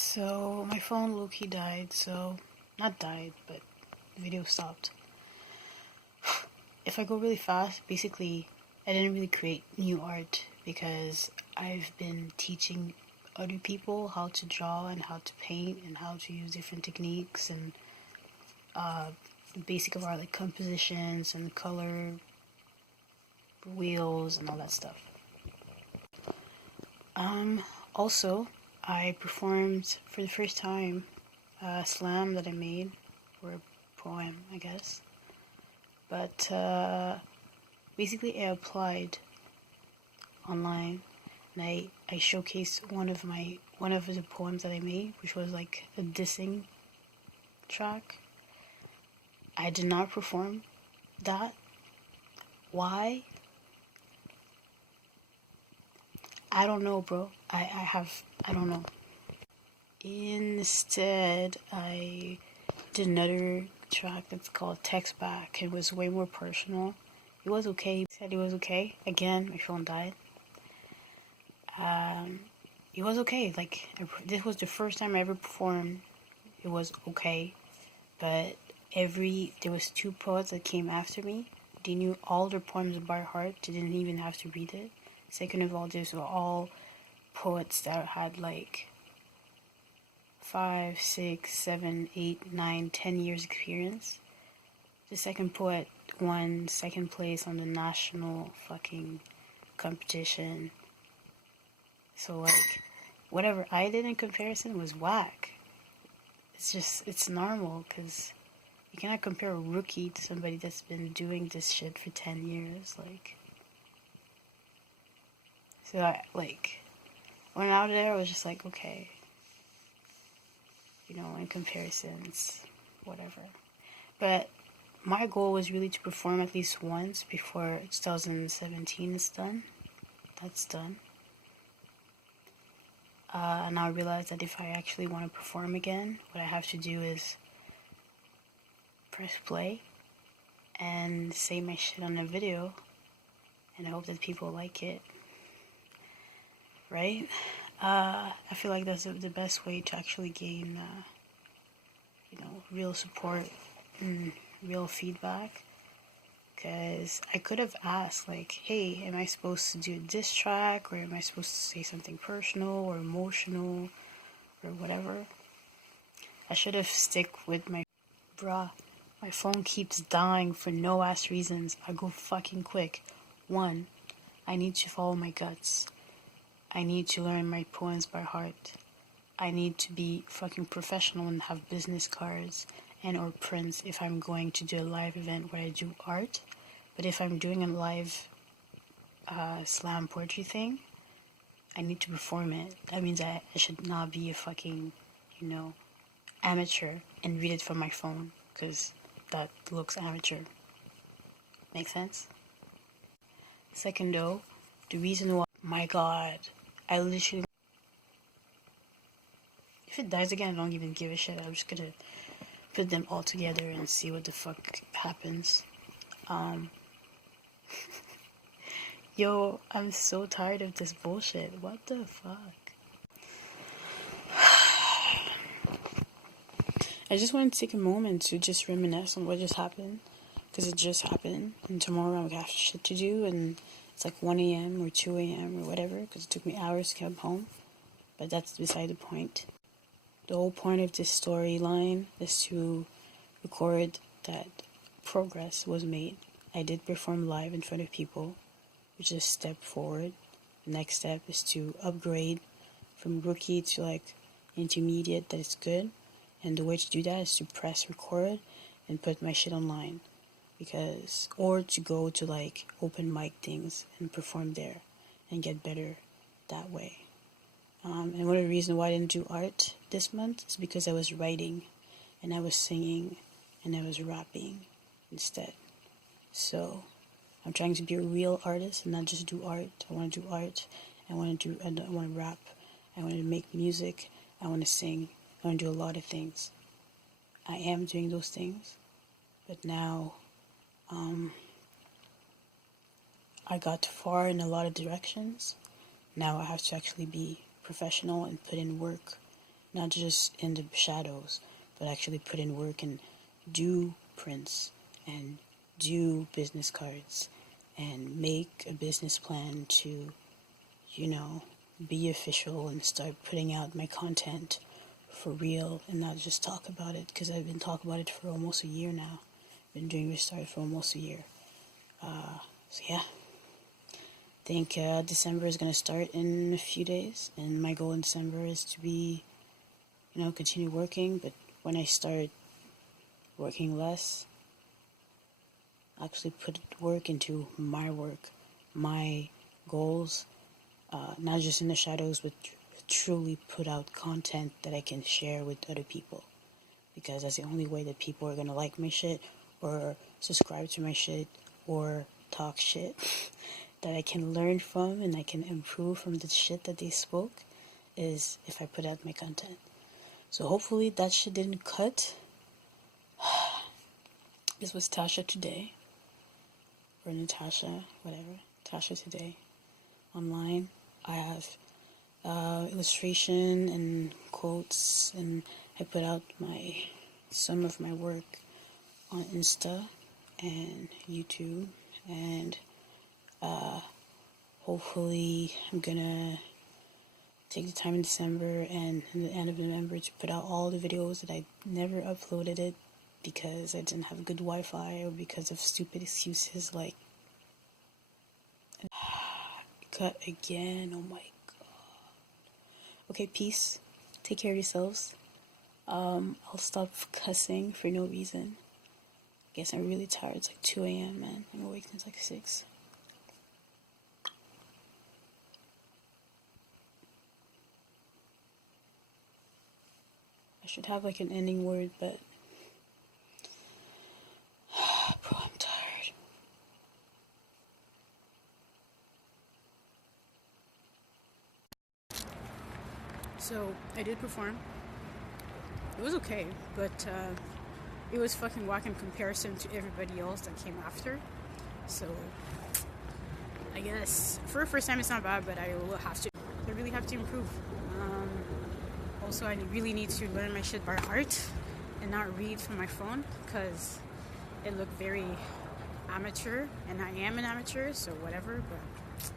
So my phone low-key died, so not died, but the video stopped. If I go really fast, basically I didn't really create new art because I've been teaching other people how to draw and how to paint and how to use different techniques and basic of art like compositions and color wheels and all that stuff. Also, I performed for the first time a slam that I made, or a poem, I guess. But basically, I applied online, and I showcased one of the poems that I made, which was like a dissing track. I did not perform that. Why? I don't know, bro. I don't know. Instead, I did another track that's called Text Back. It was way more personal. It was okay. He said it was okay. Again, my phone died. It was okay. Like, this was the first time I ever performed. It was okay. But there was two poets that came after me. They knew all their poems by heart. They didn't even have to read it. Second of all, these were all poets that had like 5, 6, 7, 8, 9, 10 years experience. The second poet won second place on the national fucking competition. So like, whatever I did in comparison was whack. It's normal because you cannot compare a rookie to somebody that's been doing this shit for 10 years. Like, so I went out there, I was just like, okay, in comparisons, whatever. But my goal was really to perform at least once before 2017 is done. That's done. And I realized that if I actually want to perform again, what I have to do is press play and say my shit on a video, and I hope that people like it. Right? I feel like that's the best way to actually gain, real support and real feedback. Because I could have asked, like, hey, am I supposed to do a diss track, or am I supposed to say something personal or emotional or whatever? I should have stick with my bruh. My phone keeps dying for no ass reasons. I go fucking quick. 1, I need to follow my guts. I need to learn my poems by heart. I need to be fucking professional and have business cards and or prints if I'm going to do a live event where I do art. But if I'm doing a live slam poetry thing, I need to perform it. That means I should not be a fucking, amateur and read it from my phone, because that looks amateur. Make sense? Second though, the reason why, my god, I literally, if it dies again, I don't even give a shit. I'm just gonna put them all together and see what the fuck happens. Yo, I'm so tired of this bullshit. What the fuck? I just wanted to take a moment to just reminisce on what just happened, because it just happened, and tomorrow I have shit to do, and it's like 1 a.m. or 2 a.m. or whatever, because it took me hours to come home, but that's beside the point. The whole point of this storyline is to record that progress was made. I did perform live in front of people, which is a step forward. The next step is to upgrade from rookie to like intermediate, that is good. And the way to do that is to press record and put my shit online. Or to go to like open mic things and perform there and get better that way. And one of the reasons why I didn't do art this month is because I was writing and I was singing and I was rapping instead. So I'm trying to be a real artist and not just do art. I want to do art. I want to rap. I want to make music. I want to sing. I want to do a lot of things. I am doing those things, but now I got far in a lot of directions. Now I have to actually be professional and put in work not just in the shadows, but actually put in work and do prints and do business cards and make a business plan to, be official and start putting out my content for real and not just talk about it, because I've been talking about it for almost a year now. Been doing RestART for almost a year. So yeah, I think December is going to start in a few days, and my goal in December is to be, continue working, but when I start working less, actually put work into my work, my goals, not just in the shadows, but truly put out content that I can share with other people, because that's the only way that people are going to like my shit or subscribe to my shit or talk shit that I can learn from and I can improve from the shit that they spoke, is if I put out my content. So hopefully that shit didn't cut. This was Tasha today, or Natasha, whatever. Tasha today online. I have illustration and quotes, and I put out some of my work on Insta and YouTube, and hopefully I'm gonna take the time in December and in the end of November to put out all the videos that I never uploaded it because I didn't have good Wi-Fi or because of stupid excuses like cut again. Oh my god. Okay, peace. Take care of yourselves. I'll stop cussing for no reason. I guess I'm really tired. It's like 2 a.m. man. I'm awake since like 6. I should have like an ending word, but bro, I'm tired. So I did perform. It was okay, but it was fucking whack in comparison to everybody else that came after. So I guess for the first time it's not bad, but I really have to improve. Also, I really need to learn my shit by heart and not read from my phone, because it looked very amateur, and I am an amateur, so whatever, but